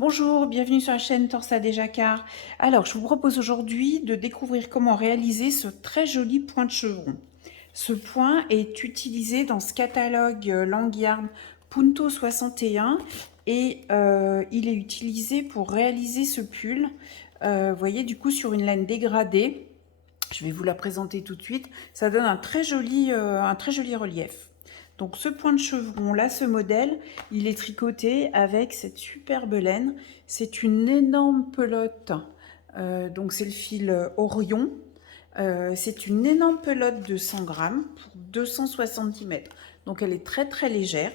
Bonjour, bienvenue sur la chaîne Torsade et Jacquard. Alors, je vous propose aujourd'hui de découvrir comment réaliser ce très joli point de chevron. Ce point est utilisé dans ce catalogue Langyard Punto 61 et il est utilisé pour réaliser ce pull. Vous voyez, du coup, sur une laine dégradée. Je vais vous la présenter tout de suite. Ça donne un très joli relief. Donc ce point de chevron là, ce modèle, il est tricoté avec cette superbe laine. C'est une énorme pelote. Donc c'est le fil Orion. C'est une énorme pelote de 100 grammes pour 260 cm. Donc elle est très très légère.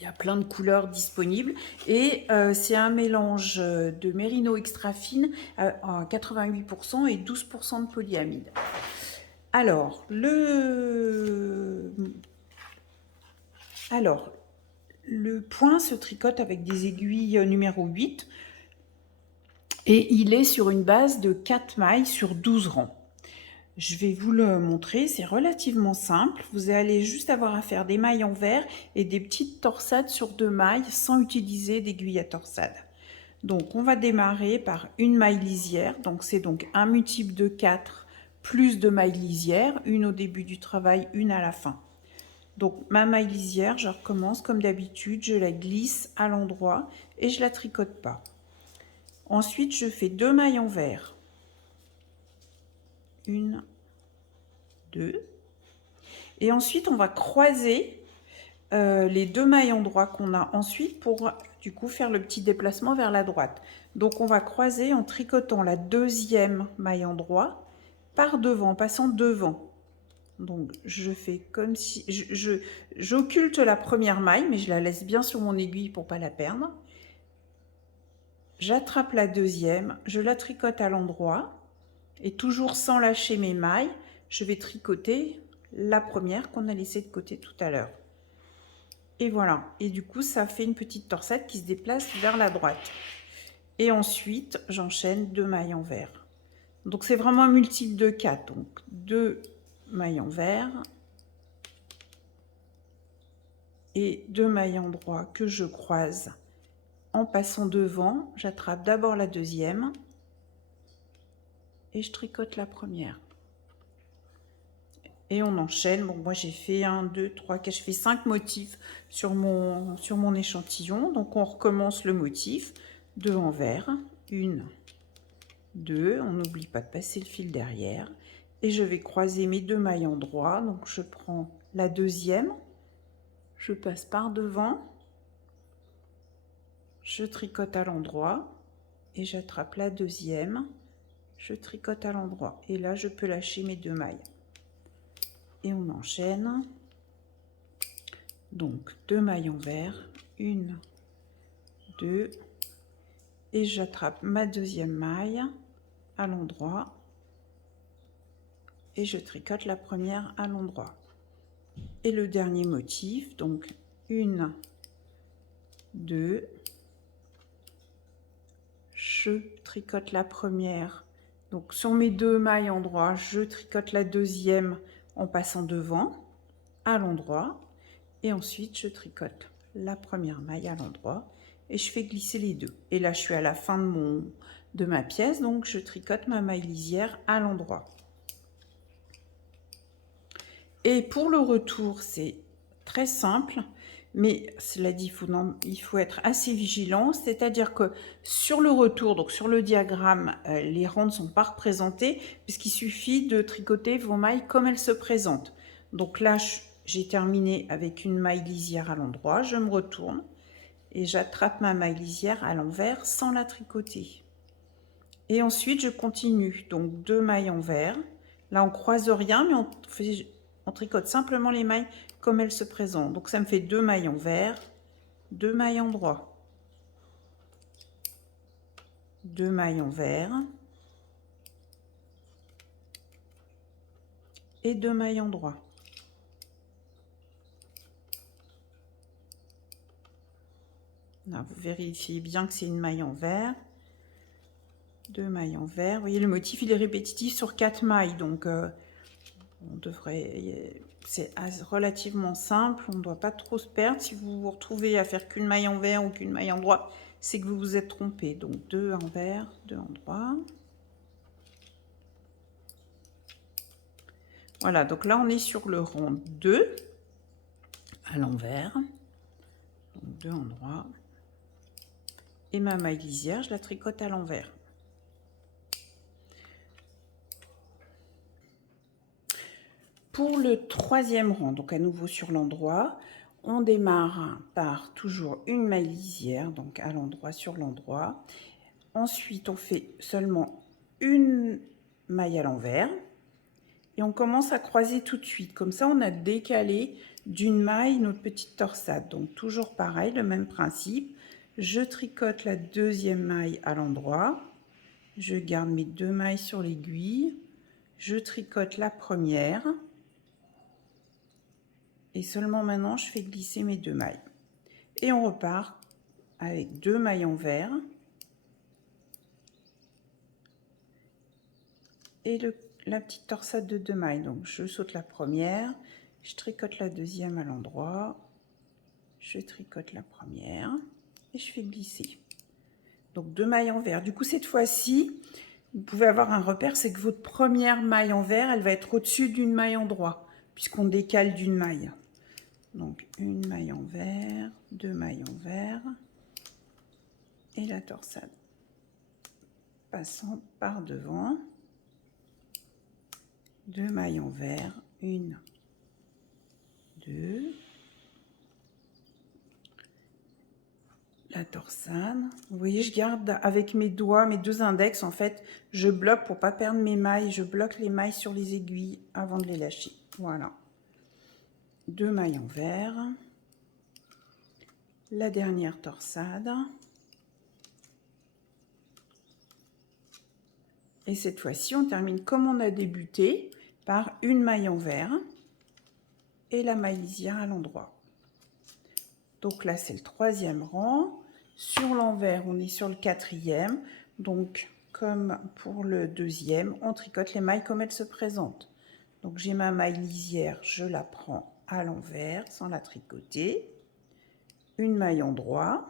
Il y a plein de couleurs disponibles et c'est un mélange de mérino extra fine à 88% et 12% de polyamide. Alors, le point se tricote avec des aiguilles numéro 8 et il est sur une base de 4 mailles sur 12 rangs. Je vais vous le montrer, c'est relativement simple. Vous allez juste avoir à faire des mailles en vert et des petites torsades sur 2 mailles sans utiliser d'aiguille à torsade. Donc on va démarrer par une maille lisière, donc c'est donc un multiple de 4 plus 2 mailles lisières, une au début du travail, une à la fin. Donc ma maille lisière, je recommence comme d'habitude, je la glisse à l'endroit et je la tricote pas. Ensuite je fais 2 mailles en vert. Une, deux. Et ensuite on va croiser les 2 mailles en droit qu'on a ensuite pour du coup faire le petit déplacement vers la droite. Donc on va croiser en tricotant la deuxième maille en droit par devant, en passant devant. Donc je fais comme si j'occulte la première maille, mais je la laisse bien sur mon aiguille pour pas la perdre. J'attrape la deuxième, je la tricote à l'endroit et toujours sans lâcher mes mailles, je vais tricoter la première qu'on a laissée de côté tout à l'heure. Et voilà, et du coup ça fait une petite torsade qui se déplace vers la droite. Et ensuite j'enchaîne 2 mailles en vert. Donc c'est vraiment un multiple de 4, donc 2 mailles en vert et 2 mailles en droit que je croise en passant devant. J'attrape d'abord la deuxième et je tricote la première. Et on enchaîne. Bon, moi j'ai fait 1, 2, 3, 4, je fais 5 motifs sur mon échantillon. Donc on recommence le motif. 2 en vert, 1, 2, on n'oublie pas de passer le fil derrière. Et je vais croiser mes 2 mailles en droit. Donc je prends la deuxième, je passe par devant, je tricote à l'endroit et j'attrape la deuxième, je tricote à l'endroit. Et là je peux lâcher mes 2 mailles. Et on enchaîne. Donc 2 mailles en vert, 1, 2, et j'attrape ma deuxième maille à l'endroit et je tricote la première à l'endroit. Et le dernier motif, donc 1, 2, je tricote la première, donc sur mes 2 mailles en droit, je tricote la deuxième en passant devant à l'endroit et ensuite je tricote la première maille à l'endroit et je fais glisser les deux. Et là je suis à la fin de ma pièce, donc je tricote ma maille lisière à l'endroit. Et pour le retour, c'est très simple, mais cela dit, il faut être assez vigilant, c'est-à-dire que sur le retour, donc sur le diagramme, les rangs ne sont pas représentés, puisqu'il suffit de tricoter vos mailles comme elles se présentent. Donc là, j'ai terminé avec une maille lisière à l'endroit, je me retourne et j'attrape ma maille lisière à l'envers sans la tricoter. Et ensuite, je continue, donc 2 mailles en vert. Là, on croise rien, mais on tricote simplement les mailles comme elles se présentent. Donc ça me fait 2 mailles en vert, 2 mailles en droit, 2 mailles en vert et 2 mailles en droit. Là, vous vérifiez bien que c'est une maille en vert, 2 mailles en vert. Vous voyez, le motif il est répétitif sur 4 mailles, donc on devrait c'est relativement simple, on ne doit pas trop se perdre. Si vous vous retrouvez à faire qu'une maille envers ou qu'une maille endroit, c'est que vous vous êtes trompé. Donc 2 envers, 2 endroits. Voilà, donc là on est sur le rang 2 à l'envers. Donc 2 endroits. Et ma maille lisière, je la tricote à l'envers. Pour le 3e rang, donc à nouveau sur l'endroit, on démarre par toujours une maille lisière, donc à l'endroit sur l'endroit. Ensuite, on fait seulement une maille à l'envers et on commence à croiser tout de suite. Comme ça, on a décalé d'une maille notre petite torsade. Donc toujours pareil, le même principe. Je tricote la 2e maille à l'endroit. Je garde mes 2 mailles sur l'aiguille. Je tricote la première. Et seulement maintenant, je fais glisser mes 2 mailles. Et on repart avec 2 mailles envers. Et la petite torsade de 2 mailles. Donc, je saute la première. Je tricote la 2e à l'endroit. Je tricote la première. Et je fais glisser. Donc, 2 mailles envers. Du coup, cette fois-ci, vous pouvez avoir un repère. C'est que votre première maille envers, elle va être au-dessus d'une maille endroit. Puisqu'on décale d'une maille. Donc, une maille envers, 2 mailles envers et la torsade. Passant par devant, 2 mailles envers, 1, 2, la torsade. Vous voyez, je garde avec mes doigts, mes 2 index, en fait, je bloque pour pas perdre mes mailles, je bloque les mailles sur les aiguilles avant de les lâcher. Voilà. 2 mailles envers, la dernière torsade, et cette fois-ci on termine comme on a débuté par une maille envers et la maille lisière à l'endroit. Donc là c'est le 3e rang, sur l'envers on est sur le 4e, donc comme pour le 2e, on tricote les mailles comme elles se présentent. Donc j'ai ma maille lisière, je la prends à l'envers sans la tricoter, une maille endroit,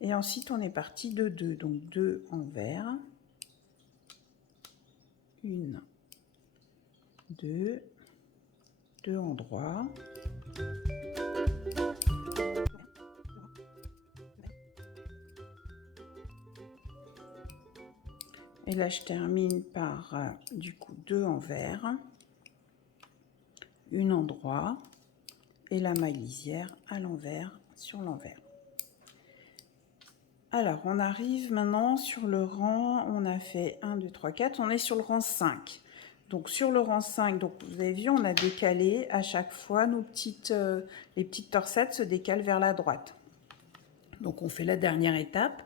et ensuite on est parti de 2, donc 2 envers, 1, 2, 2 endroits, et là je termine par du coup 2 envers, 1 endroit et la maille lisière à l'envers sur l'envers. Alors on arrive maintenant sur le rang, on a fait 1, 2, 3, 4, on est sur le rang 5. Donc sur le rang 5, donc vous avez vu, on a décalé à chaque fois nos les petites torsades se décalent vers la droite. Donc on fait la dernière étape,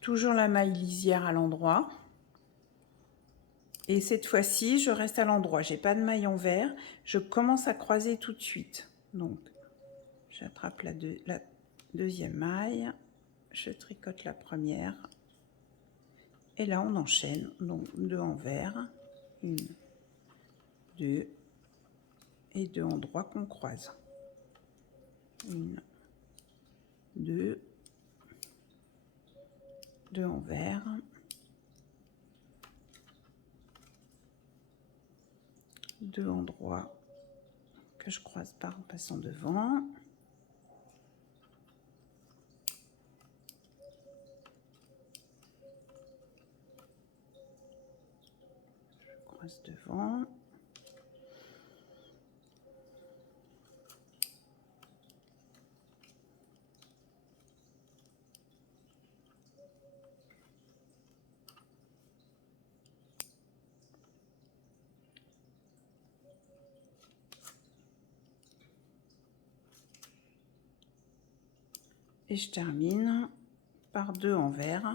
toujours la maille lisière à l'endroit. Et cette fois-ci, je reste à l'endroit. J'ai pas de maille envers. Je commence à croiser tout de suite. Donc, j'attrape la 2e maille. Je tricote la première. Et là, on enchaîne. Donc, 2 envers. 1, 2 et 2 endroits qu'on croise. 1, 2, 2 envers. 2 endroits que je croise pas en passant devant. Je croise devant. Et je termine par 2 envers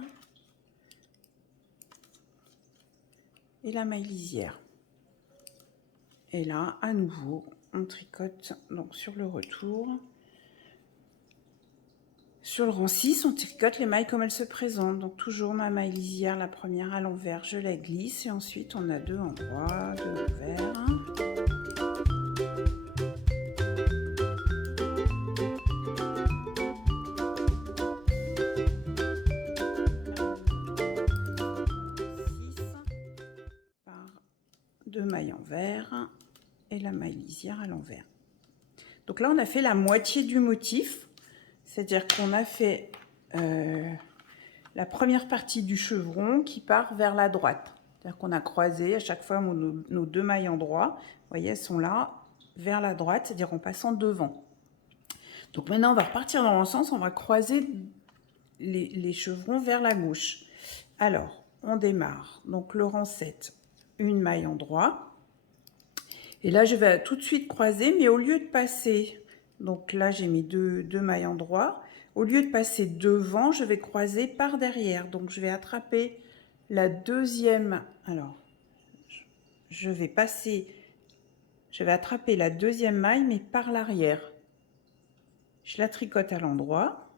et la maille lisière. Et là, à nouveau, on tricote donc sur le retour. Sur le rang 6, on tricote les mailles comme elles se présentent. Donc toujours ma maille lisière, la première à l'envers, je la glisse et ensuite on a 2 endroits, 2 envers. 2 mailles envers et la maille lisière à l'envers. Donc là, on a fait la moitié du motif, c'est-à-dire qu'on a fait la première partie du chevron qui part vers la droite. C'est-à-dire qu'on a croisé à chaque fois nos 2 mailles en droit. Vous voyez, elles sont là, vers la droite, c'est-à-dire en passant devant. Donc maintenant, on va repartir dans le sens, on va croiser les chevrons vers la gauche. Alors, on démarre. Donc le rang 7, une maille en droit. Et là, je vais tout de suite croiser, mais au lieu de passer, donc là, j'ai mis deux mailles en droit. Au lieu de passer devant, je vais croiser par derrière. Donc, je vais attraper la deuxième. Alors, je vais attraper la deuxième maille, mais par l'arrière. Je la tricote à l'endroit.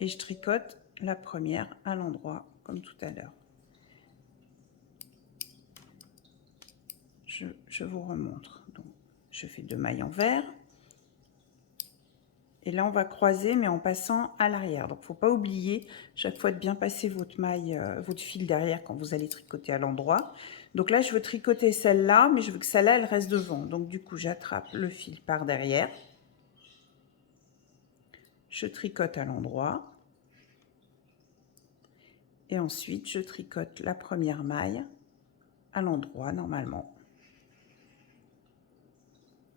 Et je tricote la première à l'endroit, comme tout à l'heure. Je vous remontre. Donc, je fais 2 mailles envers. Et là, on va croiser, mais en passant à l'arrière. Donc, il ne faut pas oublier chaque fois de bien passer votre maille, votre fil derrière quand vous allez tricoter à l'endroit. Donc là, je veux tricoter celle-là, mais je veux que celle-là, elle reste devant. Donc, du coup, j'attrape le fil par derrière. Je tricote à l'endroit. Et ensuite, je tricote la première maille à l'endroit, normalement.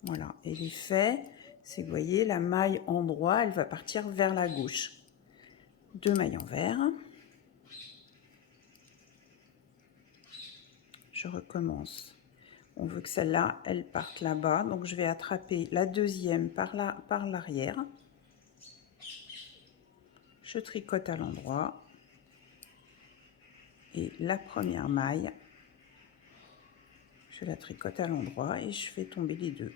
Voilà. Et l'effet, c'est que vous voyez, la maille en droit, elle va partir vers la gauche. 2 mailles envers. Je recommence. On veut que celle-là, elle parte là-bas. Donc, je vais attraper la deuxième par l'arrière. Je tricote à l'endroit. Et la première maille, je la tricote à l'endroit et je fais tomber les deux.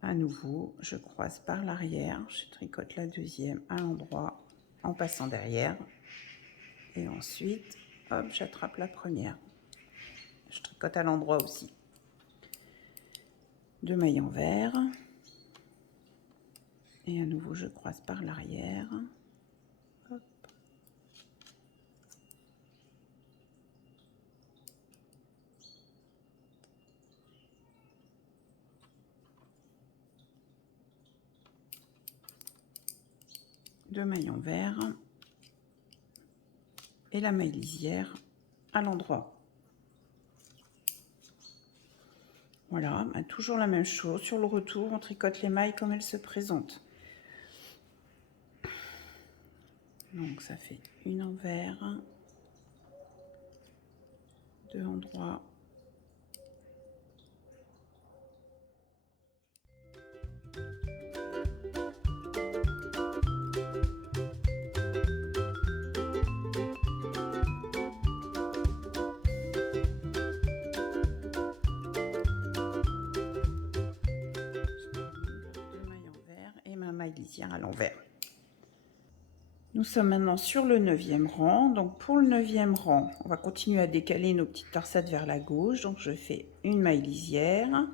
À nouveau, je croise par l'arrière. Je tricote la deuxième à l'endroit en passant derrière. Et ensuite, hop, j'attrape la première. Je tricote à l'endroit aussi. 2 mailles envers. Et à nouveau, je croise par l'arrière. Hop. Deux mailles envers. Et la maille lisière à l'endroit. Voilà, bah, toujours la même chose. Sur le retour, on tricote les mailles comme elles se présentent. Donc ça fait une envers, 2 en droit, à l'envers. Nous sommes maintenant sur le 9e rang. Donc pour le 9e rang, on va continuer à décaler nos petites torsades vers la gauche. Donc je fais une maille lisière.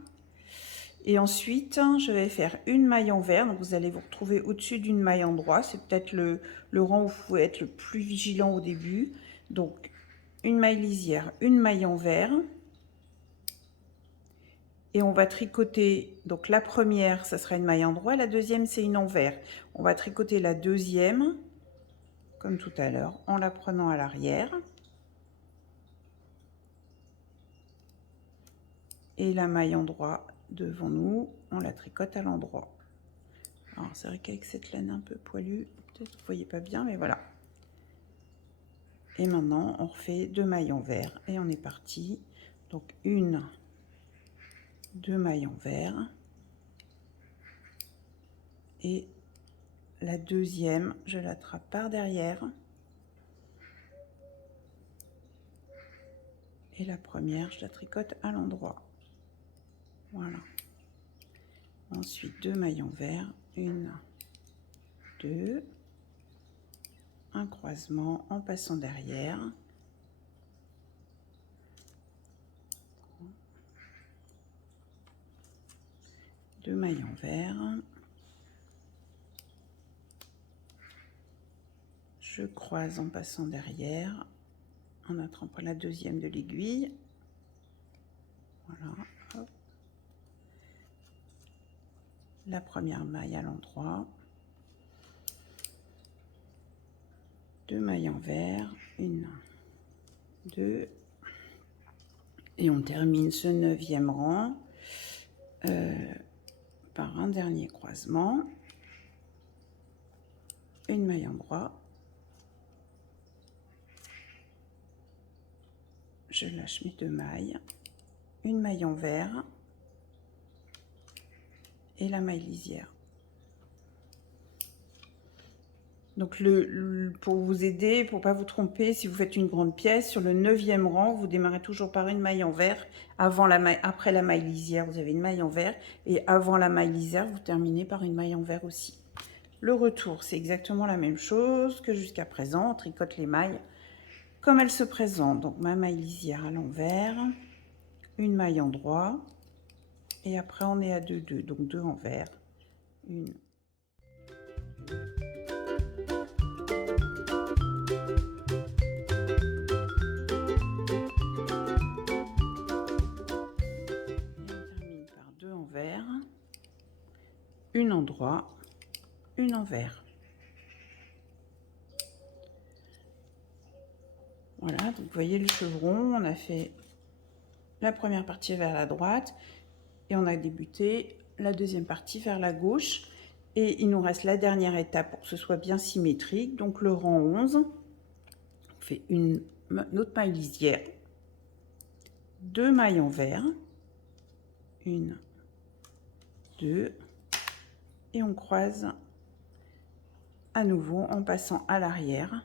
Et ensuite, je vais faire une maille envers. Donc vous allez vous retrouver au-dessus d'une maille en droit. C'est peut-être le rang où vous pouvez être le plus vigilant au début. Donc une maille lisière, une maille envers. Et on va tricoter, donc la première, ça sera une maille en droit, la deuxième, c'est une envers. On va tricoter la deuxième, comme tout à l'heure, en la prenant à l'arrière. Et la maille en droit devant nous, on la tricote à l'endroit. Alors, c'est vrai qu'avec cette laine un peu poilue, peut-être que vous ne voyez pas bien, mais voilà. Et maintenant, on refait 2 mailles envers et on est parti. Donc, 1, 2 mailles envers. Et la deuxième, je l'attrape par derrière. Et la première, je la tricote à l'endroit. Voilà. Ensuite, 2 mailles envers. 1, 2. Un croisement en passant derrière. Deux mailles envers. Je croise en passant derrière, en attrapant la deuxième de l'aiguille. Voilà. Hop. La première maille à l'endroit. 2 mailles envers, 1, 2, et on termine ce 9e rang par un dernier croisement, une maille endroit, je lâche mes 2 mailles, une maille envers et la maille lisière. Donc pour vous aider, pour pas vous tromper, si vous faites une grande pièce, sur le 9e rang, vous démarrez toujours par une maille envers. Après la maille lisière, vous avez une maille envers. Et avant la maille lisière, vous terminez par une maille envers aussi. Le retour, c'est exactement la même chose que jusqu'à présent. On tricote les mailles comme elles se présentent. Donc ma maille lisière à l'envers, une maille endroit. Et après, on est à 2-2. Donc 2 envers, une. Une endroit, une envers. Voilà, donc vous voyez le chevron, on a fait la première partie vers la droite et on a débuté la deuxième partie vers la gauche. Et il nous reste la dernière étape pour que ce soit bien symétrique. Donc le rang 11, on fait une autre maille lisière, 2 mailles envers, 1, 2, et on croise à nouveau en passant à l'arrière.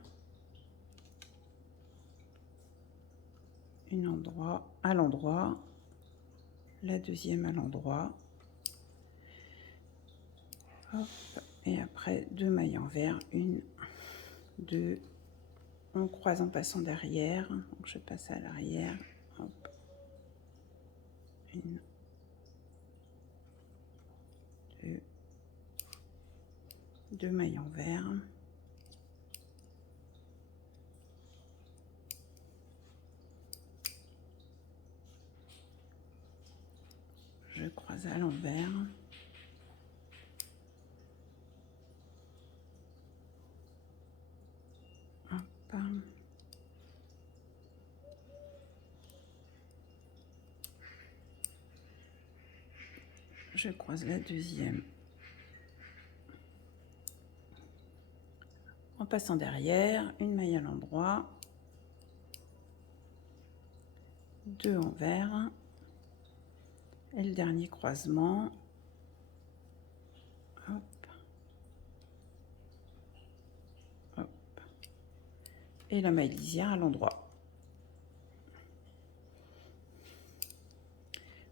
Une endroit à l'endroit, la deuxième à l'endroit. Et après 2 mailles envers, 1, 2, on croise en passant derrière. Donc je passe à l'arrière. 1, 2, 2 mailles envers. Je croise à l'envers. Hop. Je croise la deuxième en passant derrière, une maille à l'endroit, 2 envers. Et le dernier croisement, hop, hop, et la maille lisière à l'endroit.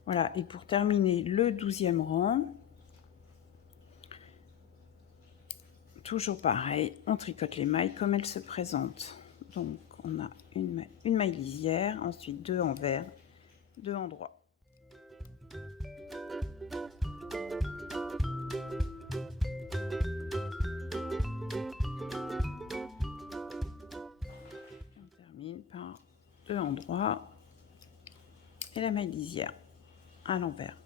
Voilà, et pour terminer le 12e rang, toujours pareil, on tricote les mailles comme elles se présentent. Donc on a une maille lisière, ensuite 2 envers, 2 endroits. Par 2 endroits et la maille lisière à l'envers.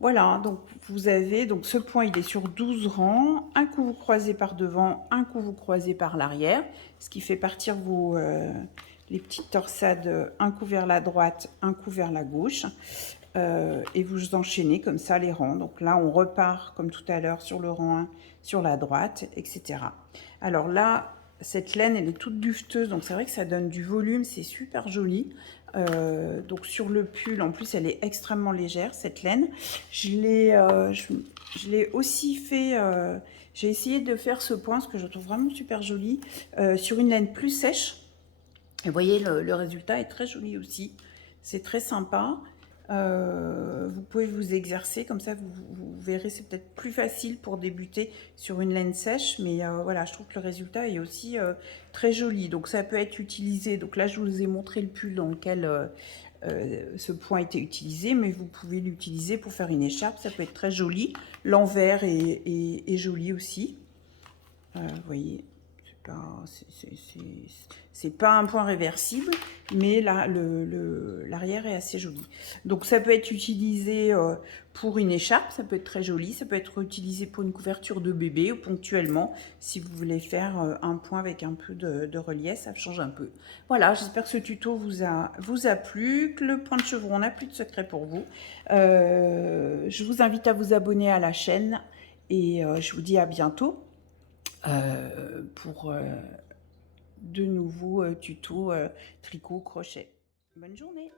Voilà, donc vous avez, donc ce point il est sur 12 rangs, un coup vous croisez par devant, un coup vous croisez par l'arrière, ce qui fait partir vos les petites torsades, un coup vers la droite, un coup vers la gauche, et vous enchaînez comme ça les rangs. Donc là on repart comme tout à l'heure sur le rang 1 sur la droite, etc. Alors là, cette laine elle est toute duveteuse, donc c'est vrai que ça donne du volume, c'est super joli. Donc sur le pull, en plus elle est extrêmement légère cette laine. Je l'ai aussi fait, j'ai essayé de faire ce point, ce que je trouve vraiment super joli, sur une laine plus sèche. Et vous voyez, le résultat est très joli aussi, c'est très sympa. Vous pouvez vous exercer comme ça, vous verrez, c'est peut-être plus facile pour débuter sur une laine sèche, mais voilà, je trouve que le résultat est aussi très joli. Donc ça peut être utilisé, donc là je vous ai montré le pull dans lequel ce point était utilisé, mais vous pouvez l'utiliser pour faire une écharpe, ça peut être très joli. L'envers est joli aussi, vous voyez, c'est pas un point réversible, mais là, l'arrière est assez joli. Donc ça peut être utilisé pour une écharpe, ça peut être très joli, ça peut être utilisé pour une couverture de bébé ou ponctuellement, si vous voulez faire un point avec un peu de relief, ça change un peu. Voilà, j'espère que ce tuto vous a plu, que le point de chevron n'a plus de secret pour vous. Je vous invite à vous abonner à la chaîne et je vous dis à bientôt pour de nouveaux tutos tricot, crochet. Bonne journée!